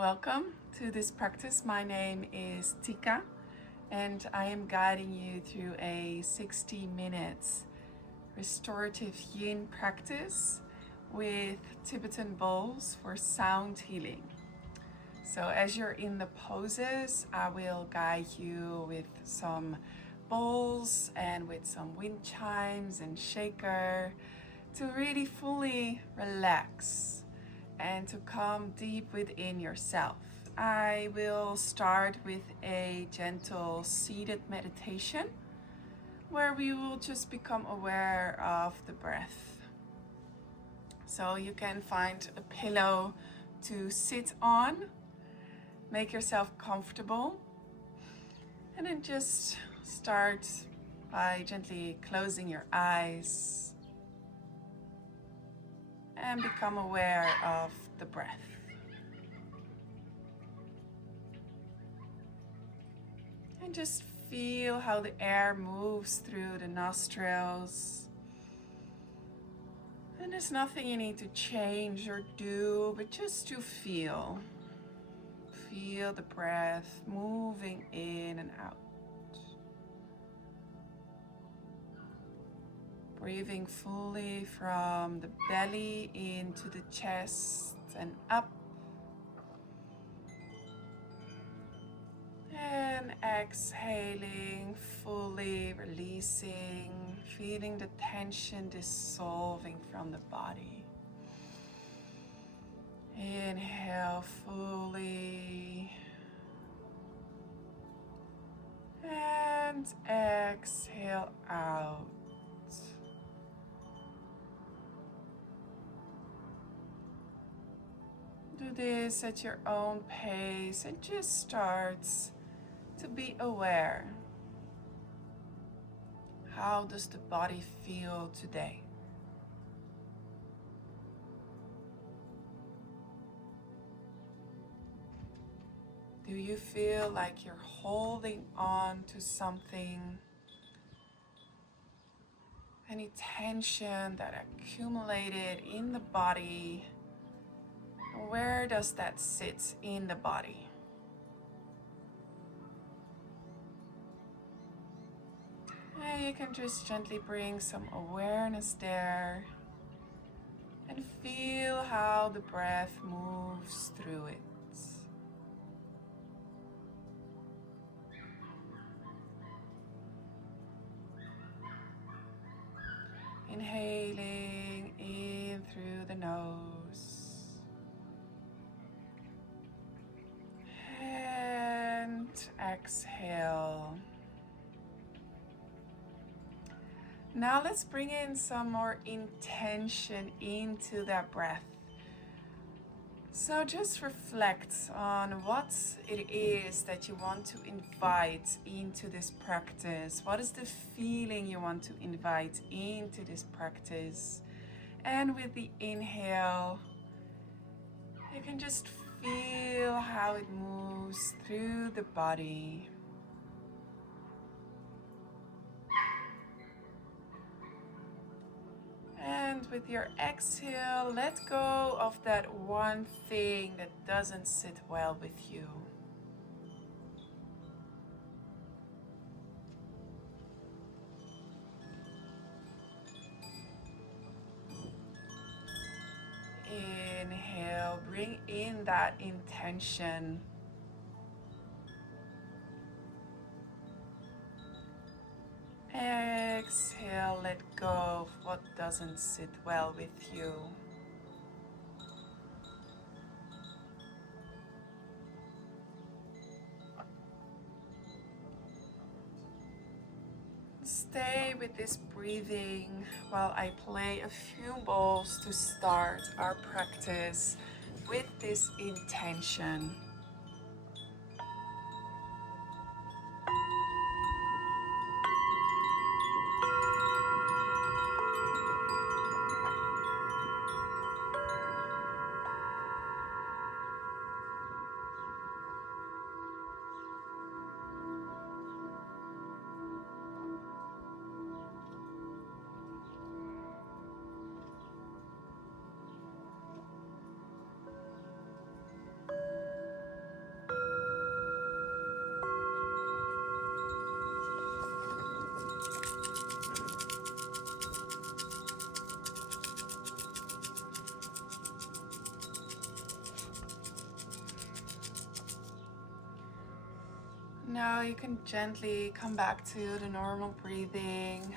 Welcome to this practice. My name is Tika and I am guiding you through a 60 minutes restorative yin practice with Tibetan bowls for sound healing. So as you're in the poses, I will guide you with some bowls and with some wind chimes and shaker to really fully relax and to come deep within yourself. I will start with a gentle seated meditation where we will just become aware of the breath. So you can find a pillow to sit on, make yourself comfortable, and then just start by gently closing your eyes and become aware of the breath. And just feel how the air moves through the nostrils. And there's nothing you need to change or do, but just to feel. Feel the breath moving in and out. Breathing fully from the belly into the chest and up. And exhaling, fully releasing, feeling the tension dissolving from the body. Inhale fully. And exhale out. Do this at your own pace and just start to be aware. How does the body feel today? Do you feel like you're holding on to something? Any tension that accumulated in the body? Where does that sit in the body? And you can just gently bring some awareness there and feel how the breath moves through it. Inhaling in through the nose and exhale. Now let's bring in some more intention into that breath. So just reflect on what it is that you want to invite into this practice. What is the feeling you want to invite into this practice? And with the inhale, you can just feel how it moves through the body. And with your exhale, let go of that one thing that doesn't sit well with you. Inhale, bring in that intention. Exhale, let go of what doesn't sit well with you. Stay with this breathing while I play a few bowls to start our practice with this intention. Now you can gently come back to the normal breathing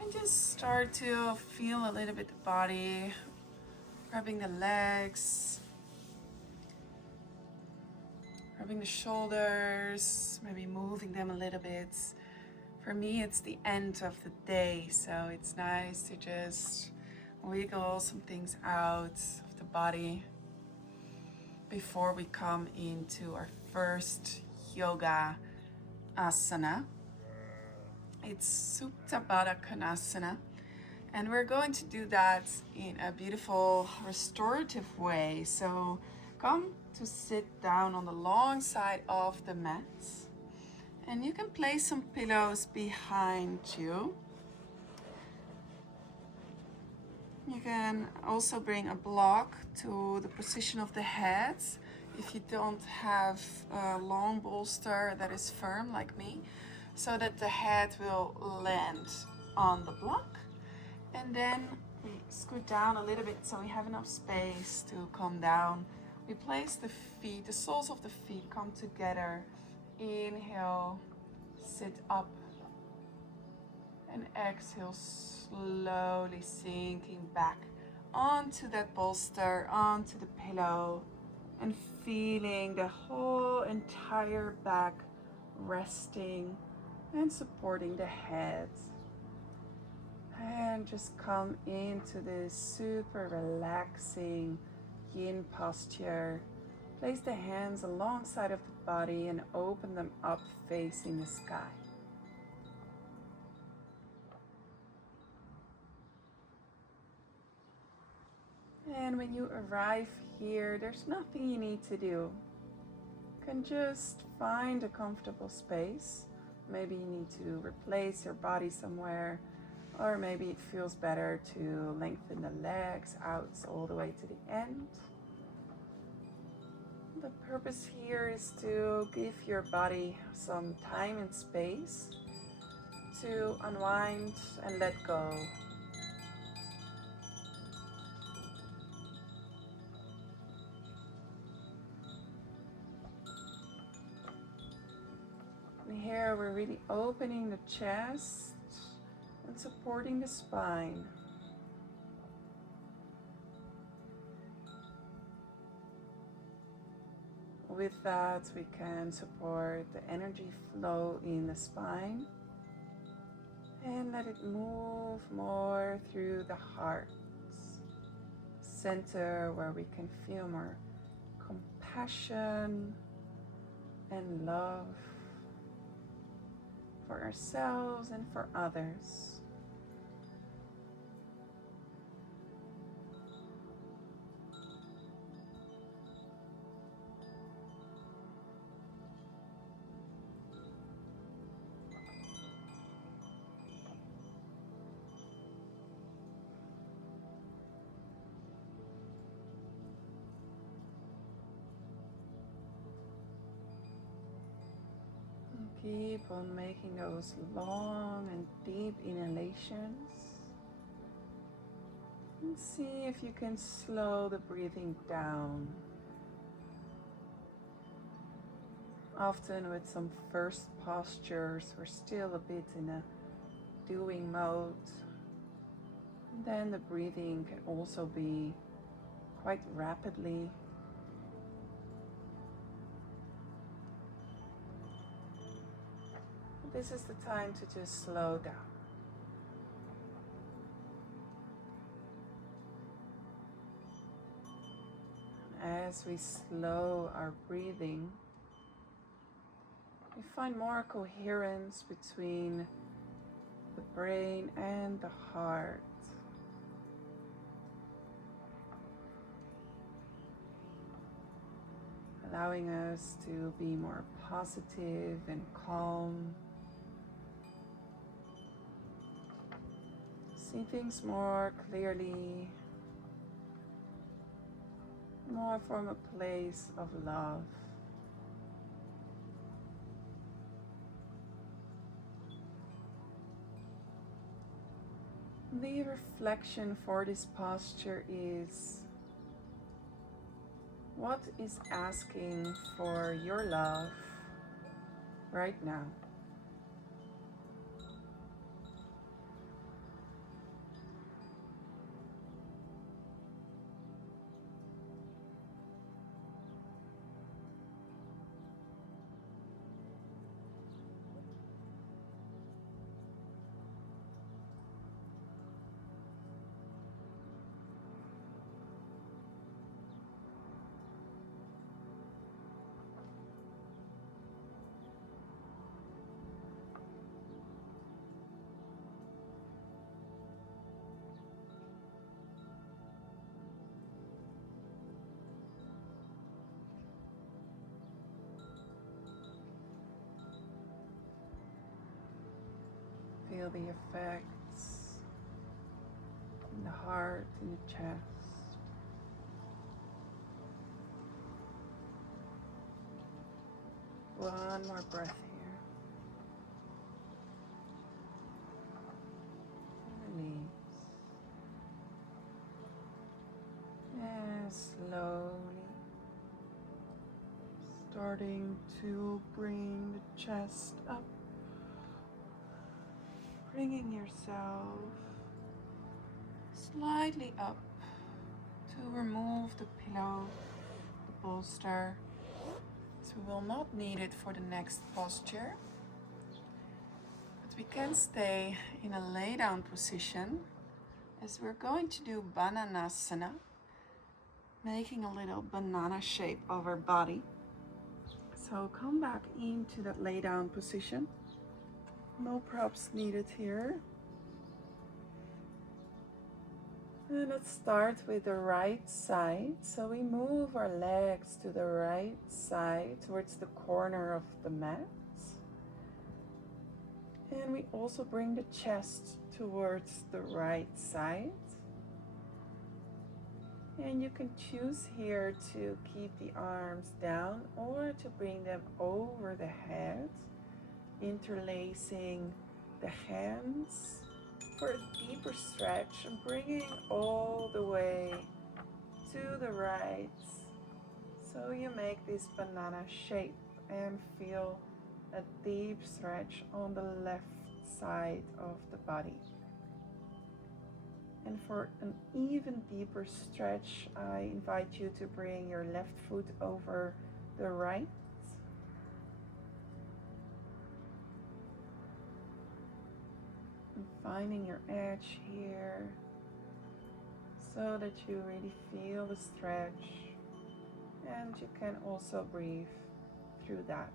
and just start to feel a little bit the body, rubbing the legs, rubbing the shoulders, maybe moving them a little bit. For me, it's the end of the day, so it's nice to just wiggle some things out of the body before we come into our first yoga asana. It's Supta Baddha Konasana, and we're going to do that in a beautiful restorative way. So come to sit down on the long side of the mat, and you can place some pillows behind you. You can also bring a block to the position of the head if you don't have a long bolster that is firm like me, so that the head will land on the block. And then we scoot down a little bit so we have enough space to come down. We place the feet, the soles of the feet come together. Inhale, sit up, and exhale, slowly sinking back onto that bolster, onto the pillow, and feeling the whole entire back resting and supporting the head. And just come into this super relaxing yin posture. Place the hands alongside of the body and open them up facing the sky. And when you arrive here, there's nothing you need to do. You can just find a comfortable space. Maybe you need to replace your body somewhere, or maybe it feels better to lengthen the legs out all the way to the end. The purpose here is to give your body some time and space to unwind and let go. And here we're really opening the chest and supporting the spine. With that, we can support the energy flow in the spine and let it move more through the heart center, where we can feel more compassion and love for ourselves and for others. Keep on making those long and deep inhalations. And see if you can slow the breathing down. Often with some first postures, we're still a bit in a doing mode. And then the breathing can also be quite rapidly. This is the time to just slow down. As we slow our breathing, we find more coherence between the brain and the heart. Allowing us to be more positive and calm. See things more clearly, more from a place of love. The reflection for this posture is: what is asking for your love right now. Feel the effects in the heart, in the chest. One more breath here. Release. And slowly starting to bring the chest up. Bringing yourself slightly up to remove the pillow, the bolster, so we will not need it for the next posture. But we can stay in a lay down position as we're going to do Bananasana, making a little banana shape of our body. So come back into that lay down position. No props needed here. And let's start with the right side. So we move our legs to the right side towards the corner of the mat. And we also bring the chest towards the right side. And you can choose here to keep the arms down or to bring them over the head, interlacing the hands for a deeper stretch and bringing all the way to the right. So you make this banana shape and feel a deep stretch on the left side of the body. And for an even deeper stretch, I invite you to bring your left foot over the right. And finding your edge here so that you really feel the stretch, and you can also breathe through that.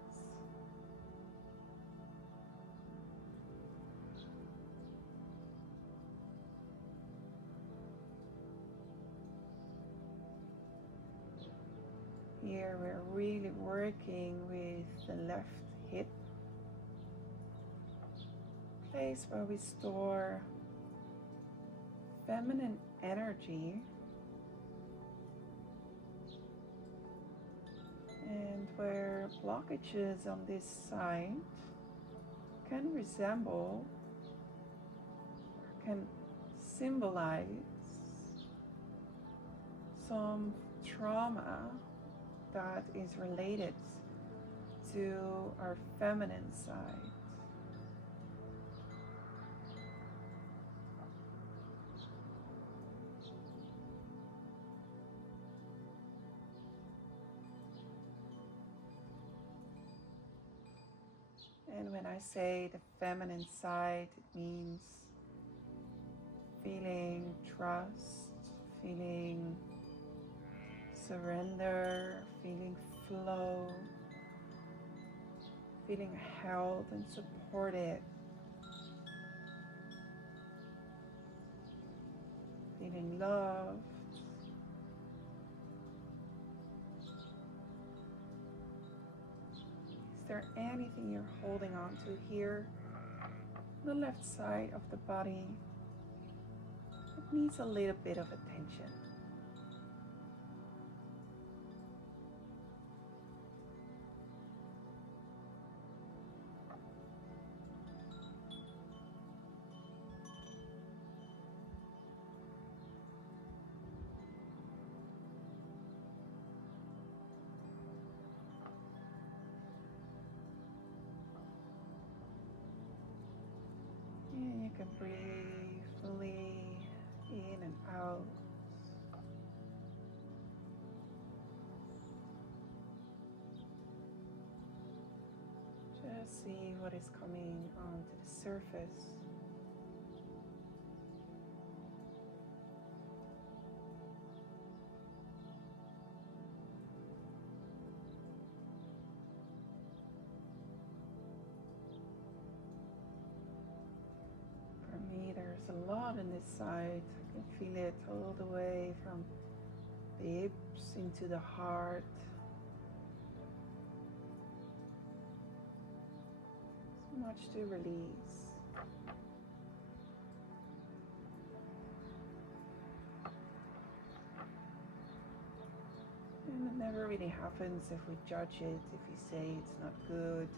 Here we're really working with the left hip, place where we store feminine energy, and where blockages on this side can resemble or can symbolize some trauma that is related to our feminine side. And when I say the feminine side, it means feeling trust, feeling surrender, feeling flow, feeling held and supported, feeling loved. Is there anything you're holding on to here on the left side of the body that needs a little bit of attention? Breathe fully in and out. Just see what is coming onto the surface. For me, there's a lot on this side. I can feel it all the way from the hips into the heart. So much to release. And it never really happens if we judge it, if we say it's not good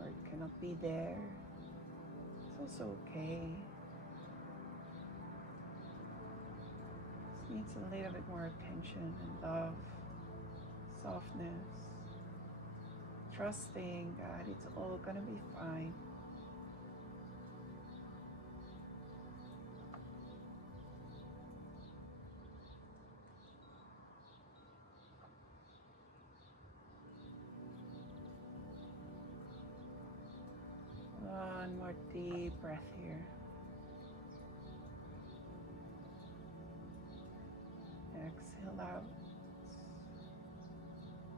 or it cannot be there. It's also okay. It needs a little bit more attention and love, softness, trusting that it's all gonna be fine. One more deep breath here. Exhale out.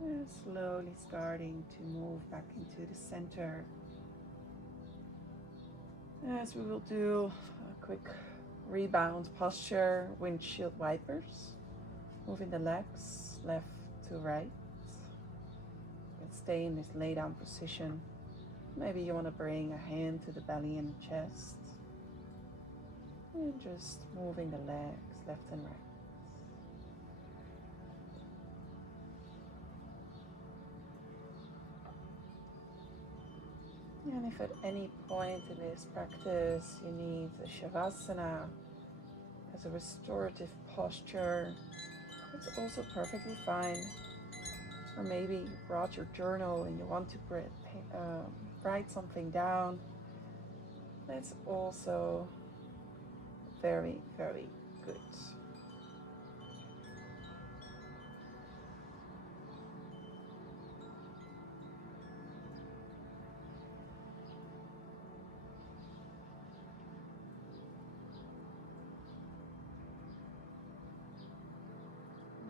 And slowly starting to move back into the center. As we will do a quick rebound posture, windshield wipers. Moving the legs left to right. And stay in this lay down position. Maybe you want to bring a hand to the belly and the chest. And just moving the legs left and right. And if at any point in this practice you need a Shavasana as a restorative posture, it's also perfectly fine. Or maybe you brought your journal and you want to write something down. That's also very, very good.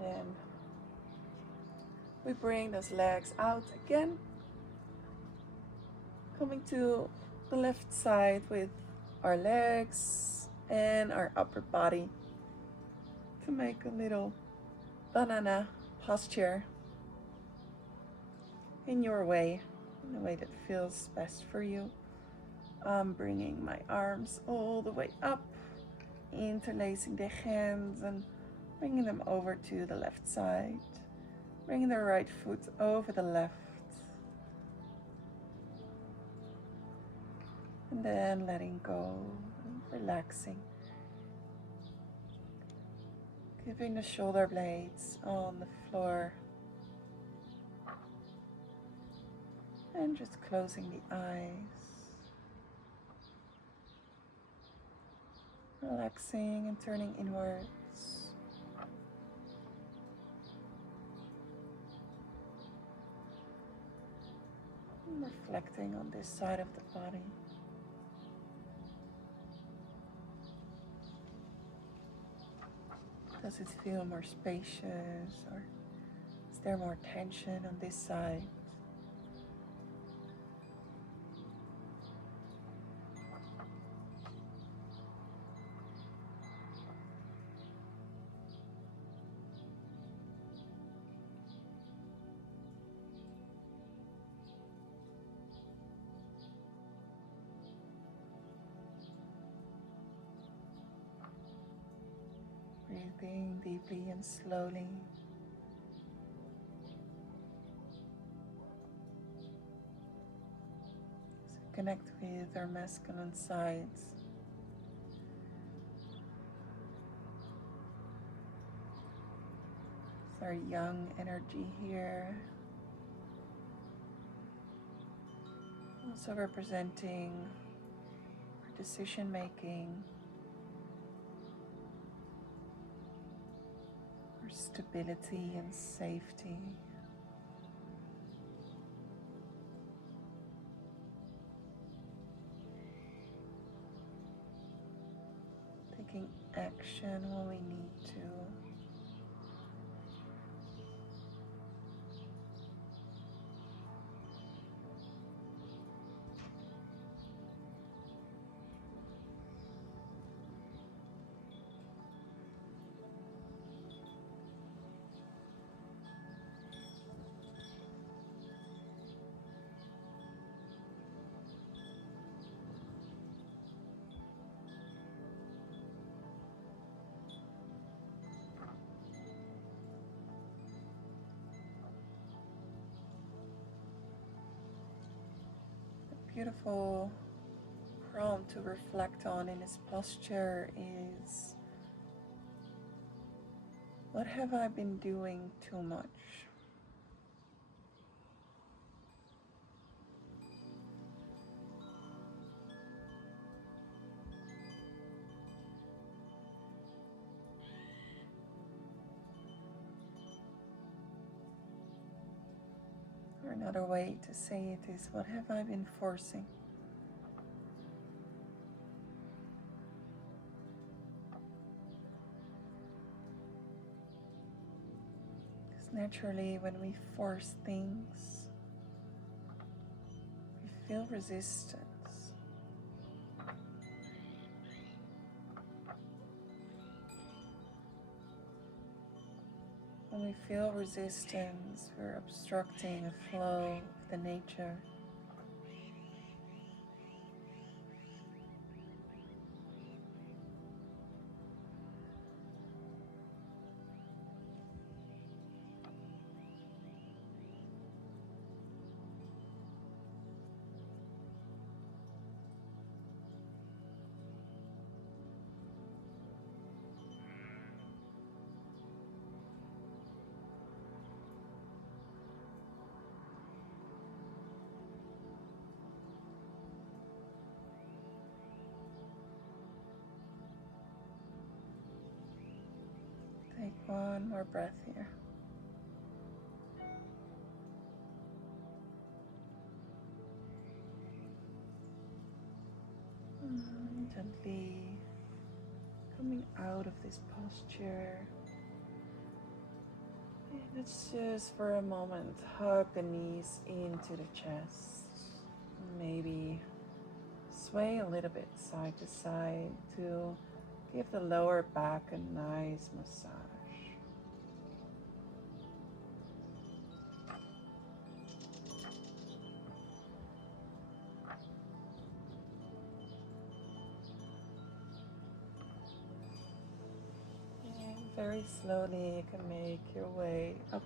Then we bring those legs out again, coming to the left side with our legs and our upper body to make a little banana posture in your way, in the way that feels best for you. I'm bringing my arms all the way up, interlacing the hands and bringing them over to the left side, bringing the right foot over the left, and then letting go and relaxing. Keeping the shoulder blades on the floor and just closing the eyes, relaxing and turning inwards. And reflecting on this side of the body. Does it feel more spacious, or is there more tension on this side? Breathing deeply and slowly. So connect with our masculine sides. It's our yang energy here. Also representing our decision making, for stability and safety. Taking action when we need to. Beautiful prompt to reflect on in this posture is, what have I been doing too much? Or another way to say it is, what have I been forcing? Because naturally, when we force things, we feel resistance. When we feel resistance, we're obstructing the flow of the nature. Take one more breath here. Gently coming out of this posture. And let's just for a moment hug the knees into the chest. Maybe sway a little bit side to side to give the lower back a nice massage. Very slowly you can make your way up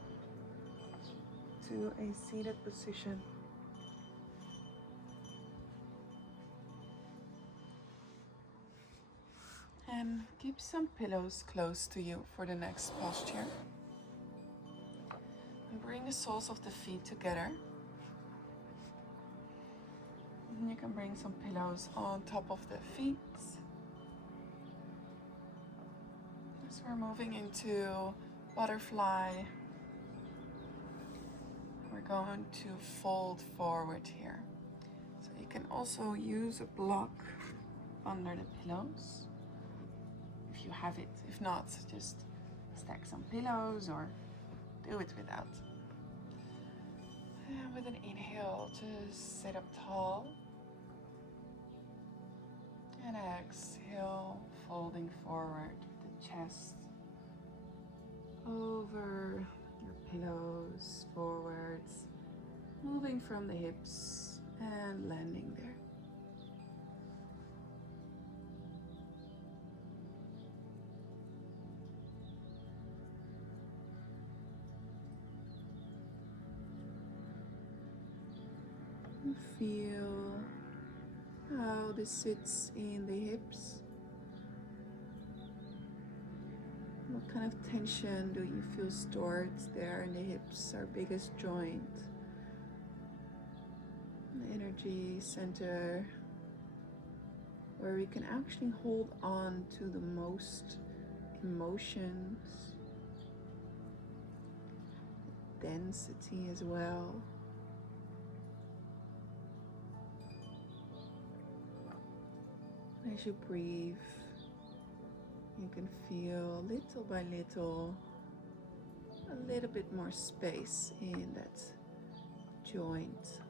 to a seated position. And keep some pillows close to you for the next posture. And bring the soles of the feet together. And you can bring some pillows on top of the feet. So we're moving into butterfly. We're going to fold forward here. So you can also use a block under the pillows if you have it. If not, just stack some pillows or do it without. And with an inhale, just sit up tall. And exhale, folding forward the chest over your pillows, forwards, moving from the hips and landing there. And feel how this sits in the hips. What kind of tension do you feel stored there in the hips, our biggest joint? The energy center. where we can actually hold on to the most emotions, density as well. As you breathe, you can feel little by little a little bit more space in that joint.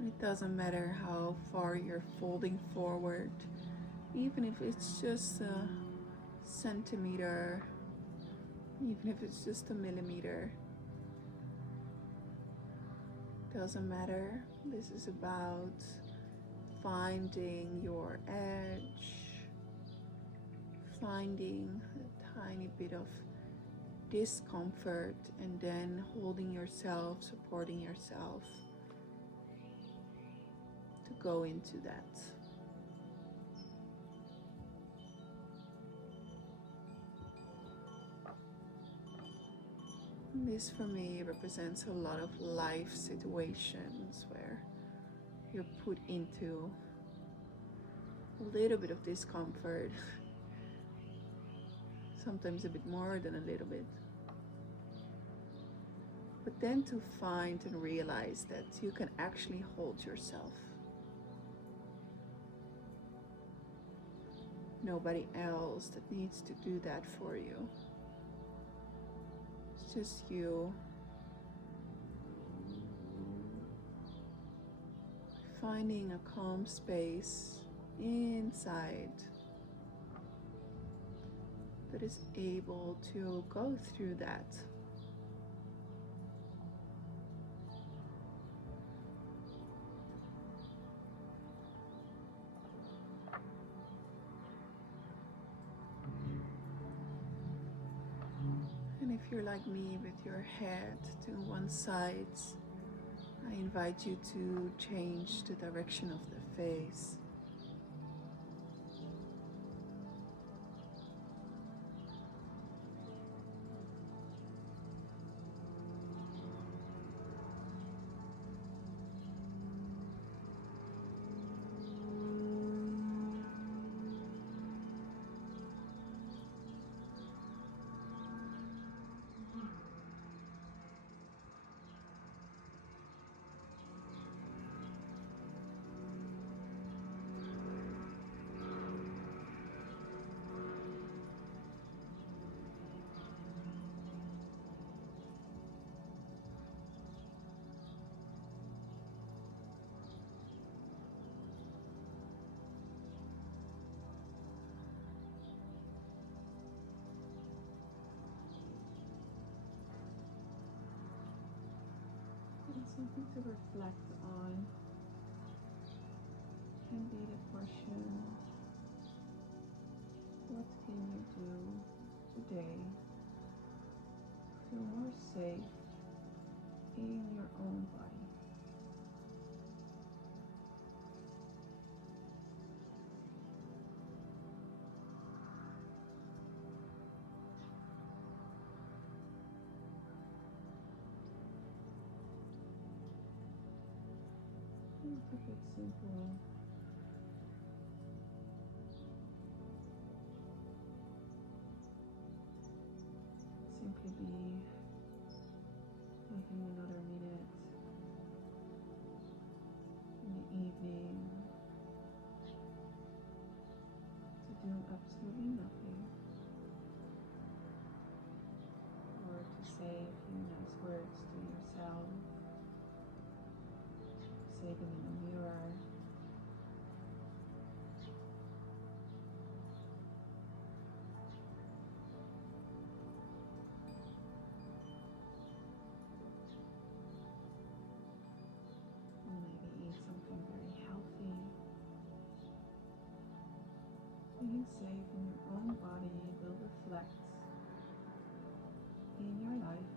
It doesn't matter how far you're folding forward, even if it's just a centimeter, even if it's just a millimeter. Doesn't matter. This is about finding your edge, finding a tiny bit of discomfort, and then holding yourself, supporting yourself to go into that. This for me represents a lot of life situations where you're put into a little bit of discomfort, sometimes a bit more than a little bit. But then to find and realize that you can actually hold yourself. Nobody else that needs to do that for you. It's just you. Finding a calm space inside that is able to go through that. And if you're like me with your head to one side, I invite you to change the direction of the face. Something to reflect on can be the question, what can you do today to feel more safe in your own body? Keep it simple. Simply be taking another minute in the evening to do absolutely nothing, or to say a few nice words to yourself. Say them in the mirror. feeling safe in your own body will reflect in your life.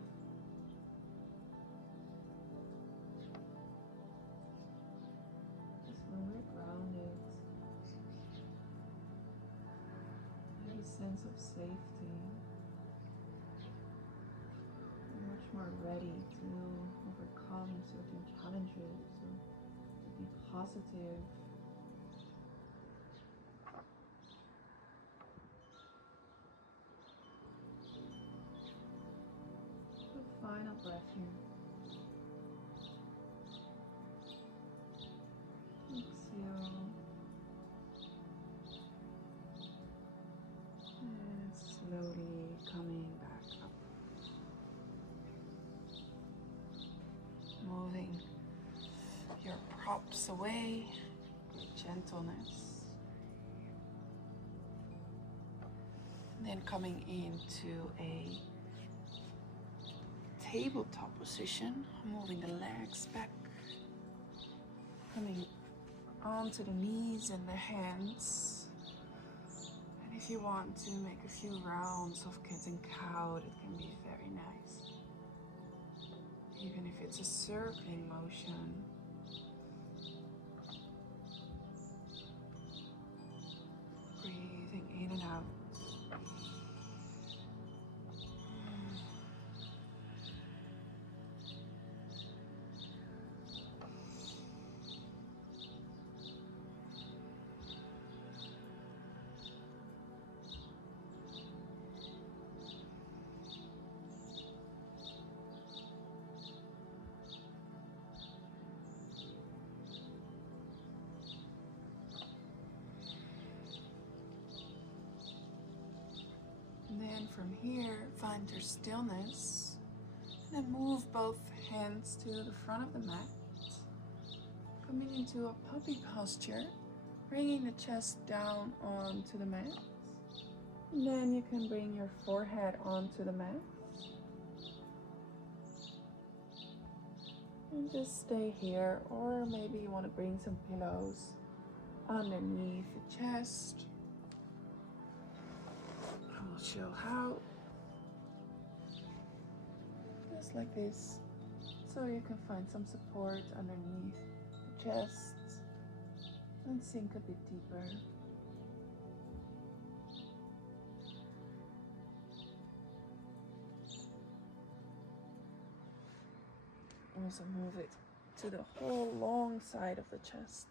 Because when we're grounded, we have a sense of safety. We're much more ready to overcome certain challenges or to be positive. Final breath here. Exhale. And slowly coming back up. Moving your props away. Gentleness. And then coming into a tabletop position, moving the legs back, coming onto the knees and the hands. And if you want to make a few rounds of cat and cow, that can be very nice. Even if it's a circling motion. Breathing in and out. And then from here, find your stillness. And then move both hands to the front of the mat. Coming into a puppy posture, bringing the chest down onto the mat. And then you can bring your forehead onto the mat. And just stay here, or maybe you want to bring some pillows underneath the chest. I will show how. Just like this. So you can find some support underneath the chest and sink a bit deeper. Also move it to the whole long side of the chest.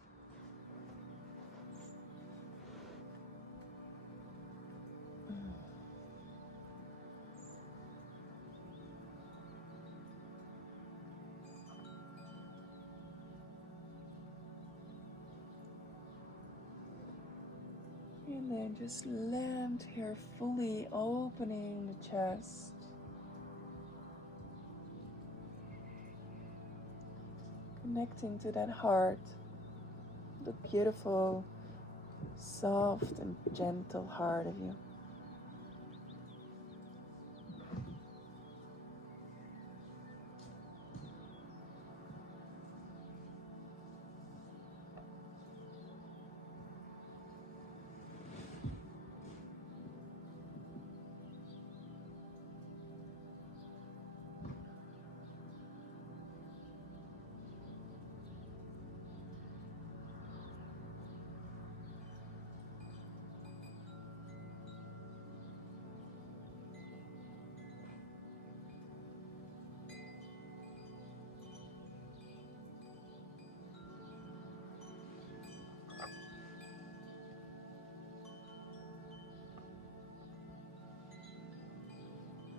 And then just land here, fully opening the chest. Connecting to that heart, the beautiful, soft and gentle heart of you.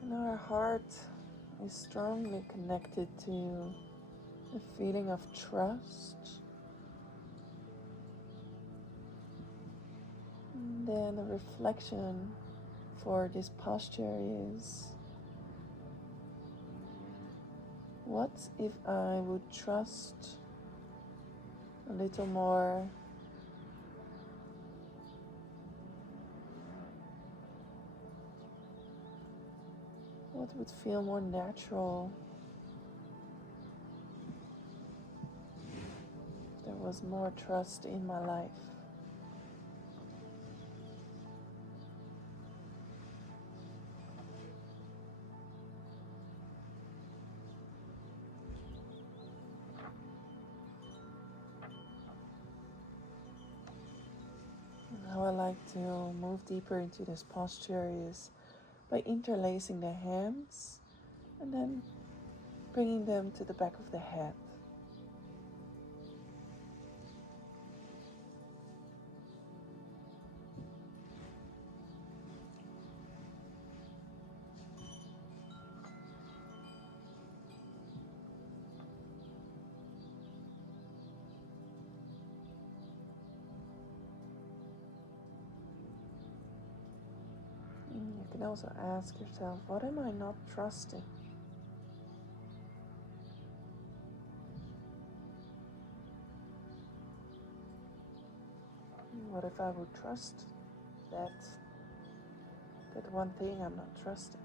And our heart is strongly connected to a feeling of trust. And then the reflection for this posture is, what if I would trust a little more? What would feel more natural if there was more trust in my life? how I like to move deeper into this posture is by interlacing the hands and then bringing them to the back of the head. You can also ask yourself, what am I not trusting? What if I would trust that one thing I'm not trusting?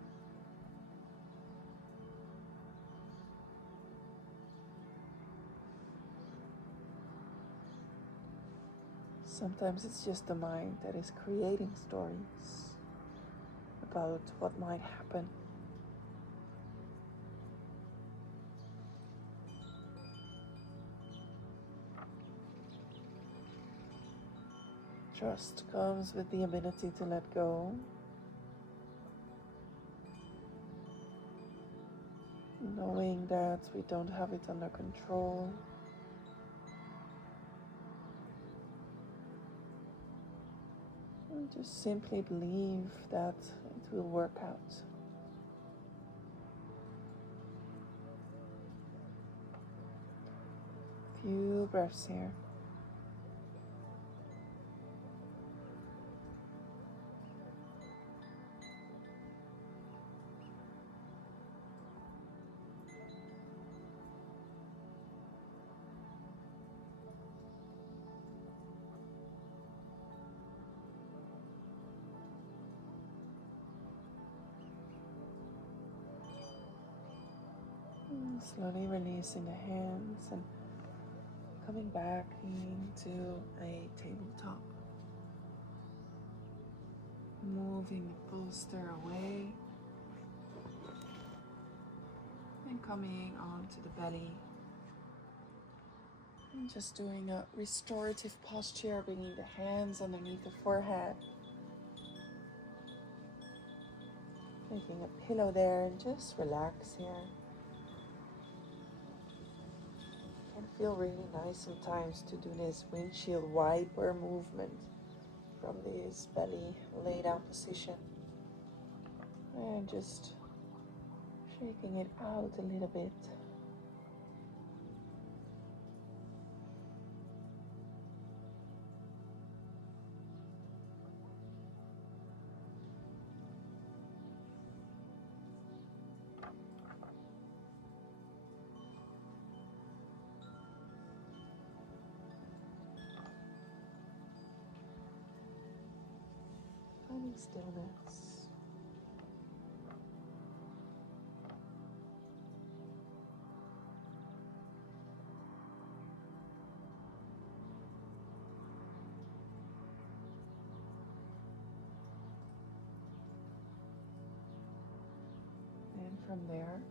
Sometimes it's just the mind that is creating stories about what might happen. Trust comes with the ability to let go, knowing that we don't have it under control, and just simply believe that it will work out. Few breaths here. Slowly releasing the hands and coming back into a tabletop. Moving the bolster away and coming onto the belly. And just doing a restorative posture, bringing the hands underneath the forehead. Making a pillow there and just relax here. Can feel really nice sometimes to do this windshield wiper movement from this belly laid out position. And just shaking it out a little bit. Finding stillness. And from there,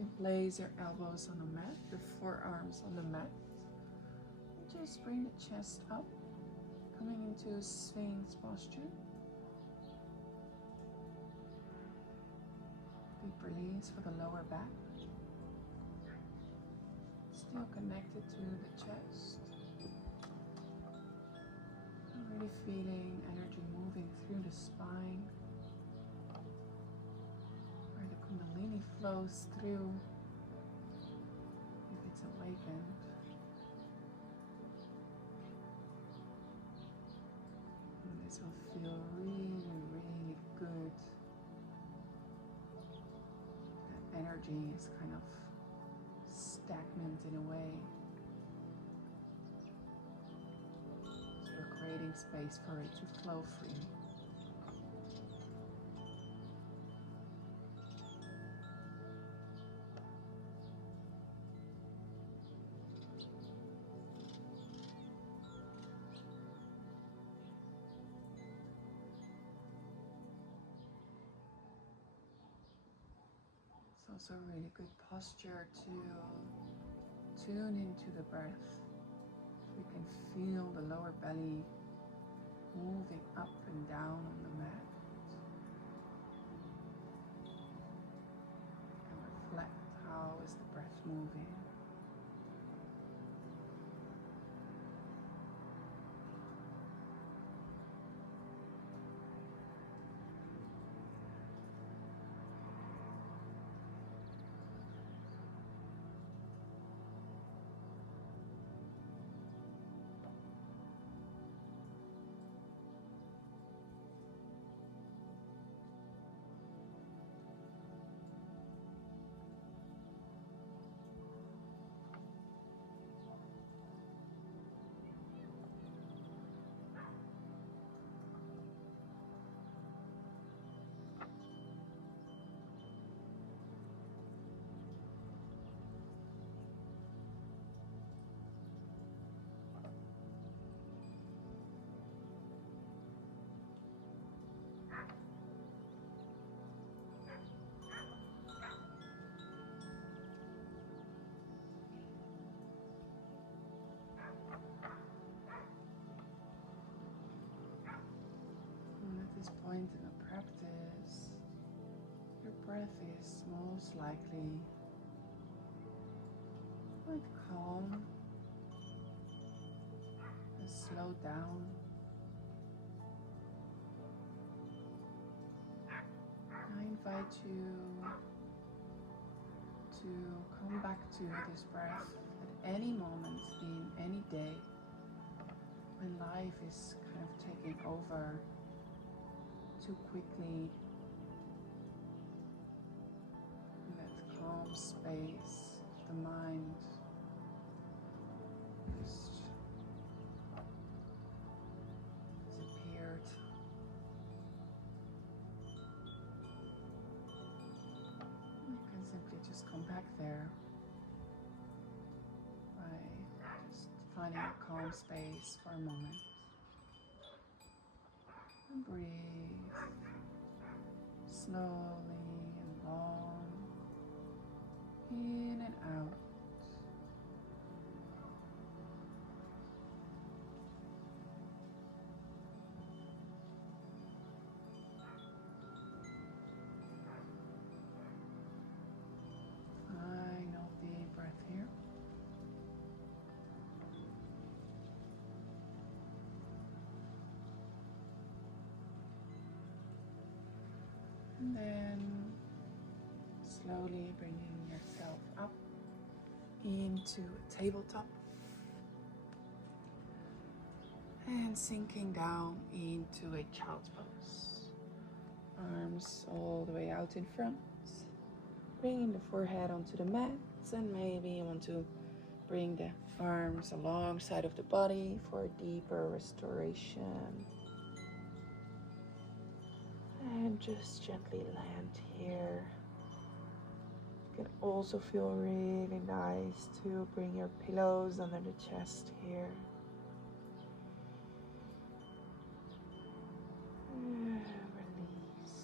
you can place your elbows on the mat, your forearms on the mat. And just bring the chest up, coming into a Sphinx posture. Deep release for the lower back. Still connected to the chest. And really feeling energy moving through the spine. Where the Kundalini flows through if it's awakened. And this will feel really, really good. That energy is kind of stagnant in a way. So we're creating space for it to flow freely. It's also a really good posture to tune into the breath. We can feel the lower belly moving up and down on the mat. And reflect, how is the breath moving? And at this point in the practice, your breath is most likely quite calm and slowed down. I invite you to come back to this breath at any moment in any day when life is kind of taking over too quickly. In that calm space of the mind, just disappeared. You can simply just come back there by just finding a calm space for a moment. And breathe slowly and long, in and out. Final deep breath here. And then slowly bringing yourself up into a tabletop and sinking down into a child's pose. Arms all the way out in front, bringing the forehead onto the mat, and maybe you want to bring the arms alongside of the body for a deeper restoration. And just gently land here. It can also feel really nice to bring your pillows under the chest here. And release.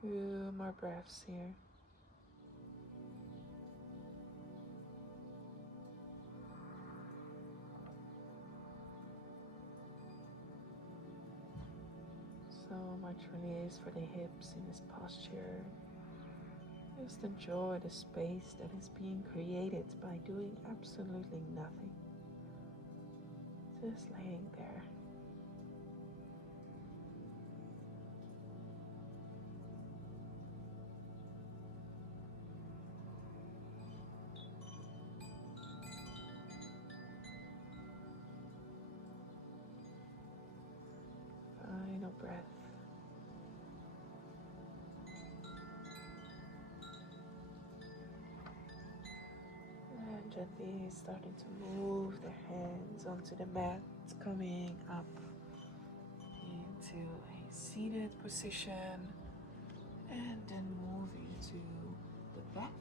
Few more breaths here. So much release for the hips in this posture. Just enjoy the space that is being created by doing absolutely nothing. Just laying there. Final breath. And gently starting to move the hands onto the mat, coming up into a seated position, and then moving to the back,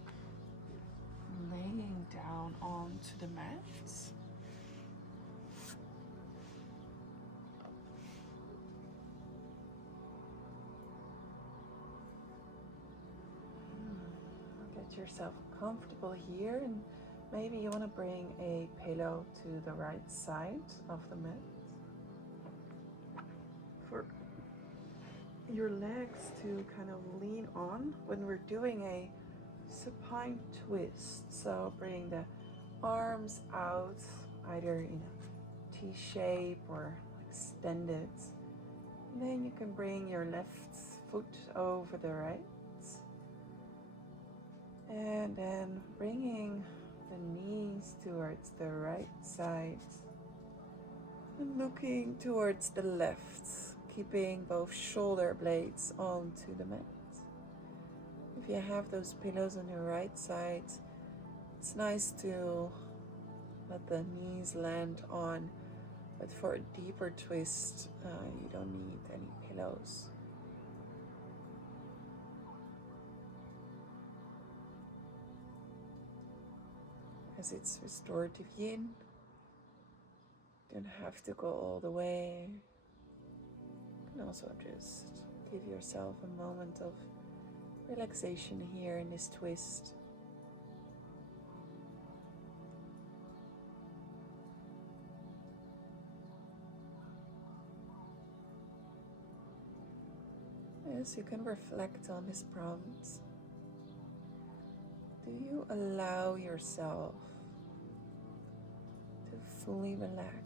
laying down onto the mats. Get yourself comfortable here, and maybe you want to bring a pillow to the right side of the mat for your legs to kind of lean on when we're doing a supine twist. So bring the arms out either in a T shape or extended. And then you can bring your left foot over the right. And then bringing the knees towards the right side and looking towards the left, keeping both shoulder blades onto the mat. If you have those pillows on your right side, it's nice to let the knees land on, but for a deeper twist, you don't need any pillows. As it's restorative yin, don't have to go all the way. You can also just give yourself a moment of relaxation here in this twist. Yes, you can reflect on this prompt. Do you allow yourself to fully relax?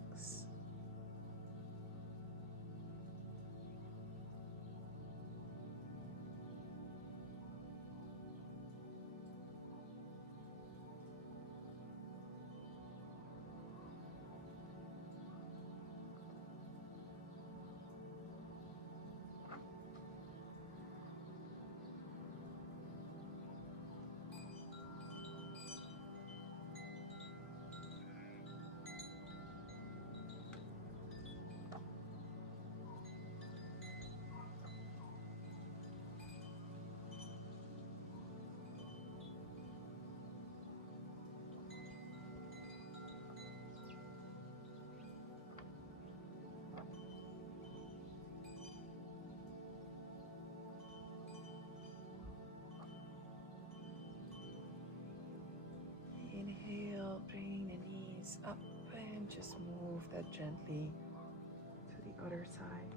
Inhale, bring the knees up and just move that gently to the other side.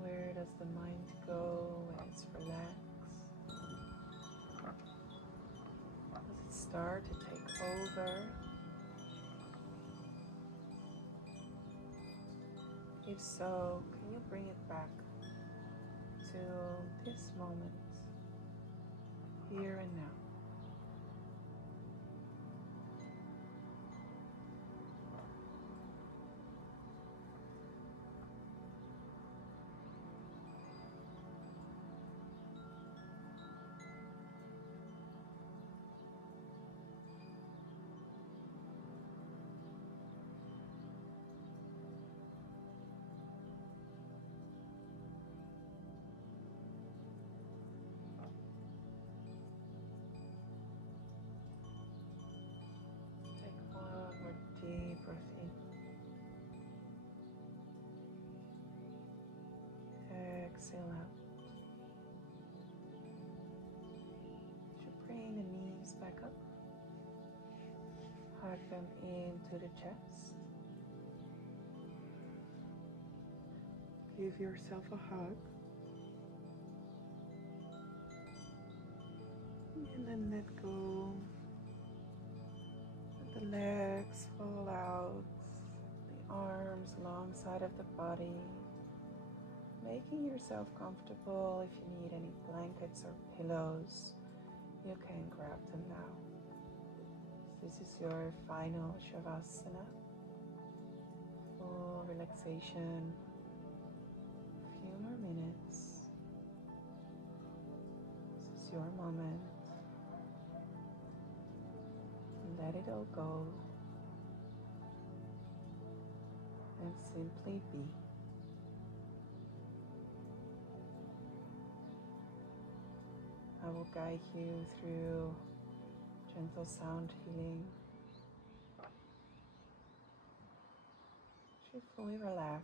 Where does the mind go when it's relaxed? Does it start to take over? If so, can you bring it back to this moment, here and now? hug them into the chest. Give yourself a hug. And then let go. Let the legs fall out. The arms alongside of the body. Making yourself comfortable. If you need any blankets or pillows, you can grab them now. This is your final Shavasana. Full relaxation. A few more minutes. This is your moment. Let it all go. And simply be. I will guide you through gentle sound healing. You fully relax.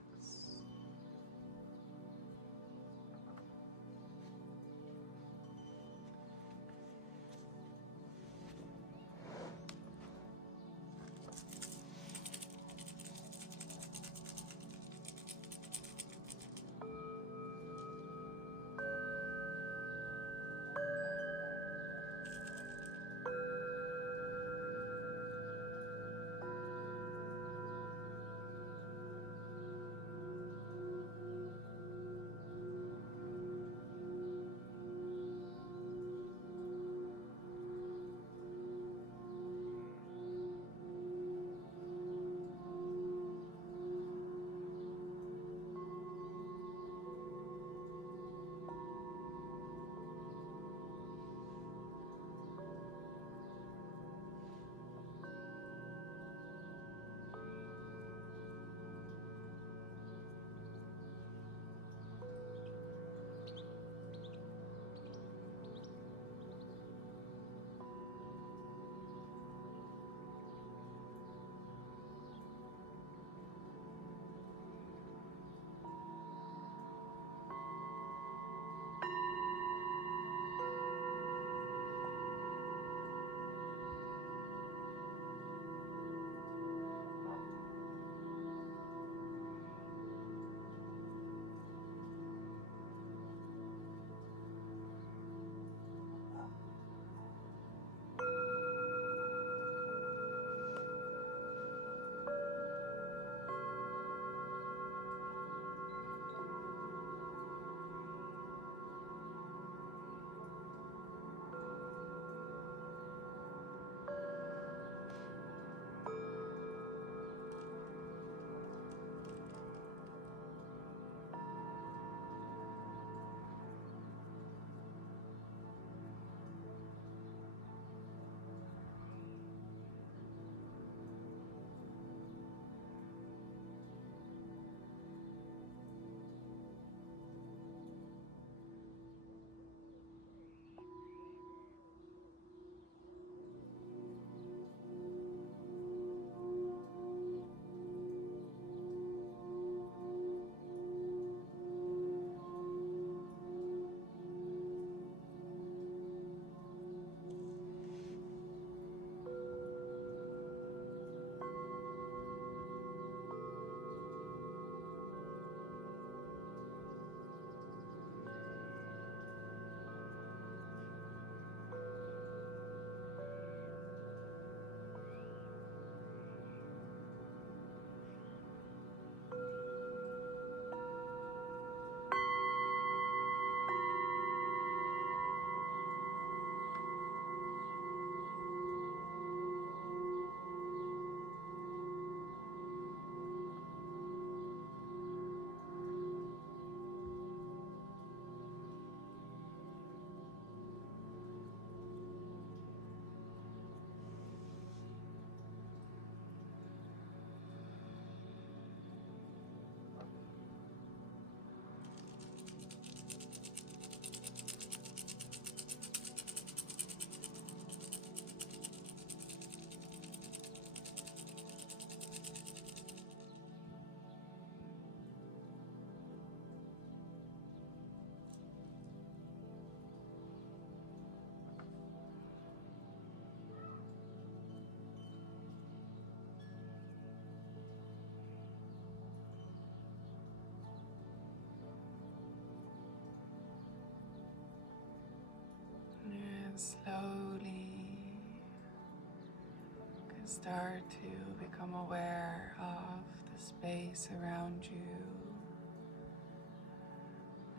Start to become aware of the space around you,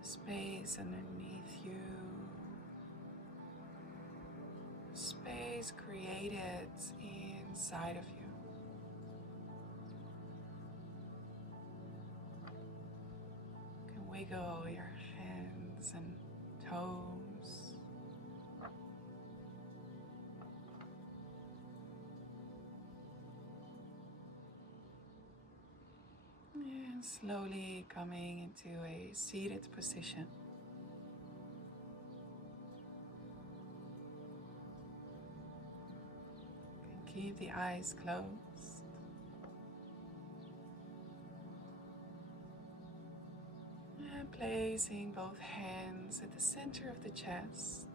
the space underneath you, the space created inside of you. You can wiggle your hands and toes. And slowly coming into a seated position. You can keep the eyes closed. And placing both hands at the center of the chest.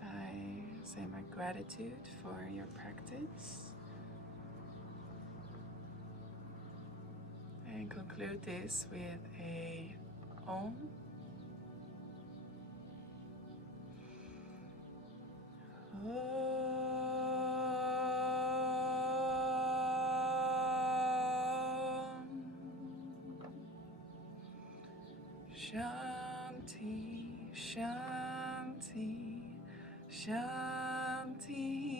As I say my gratitude for your practice. And conclude this with a Om. Shanti, Shanti, Shanti.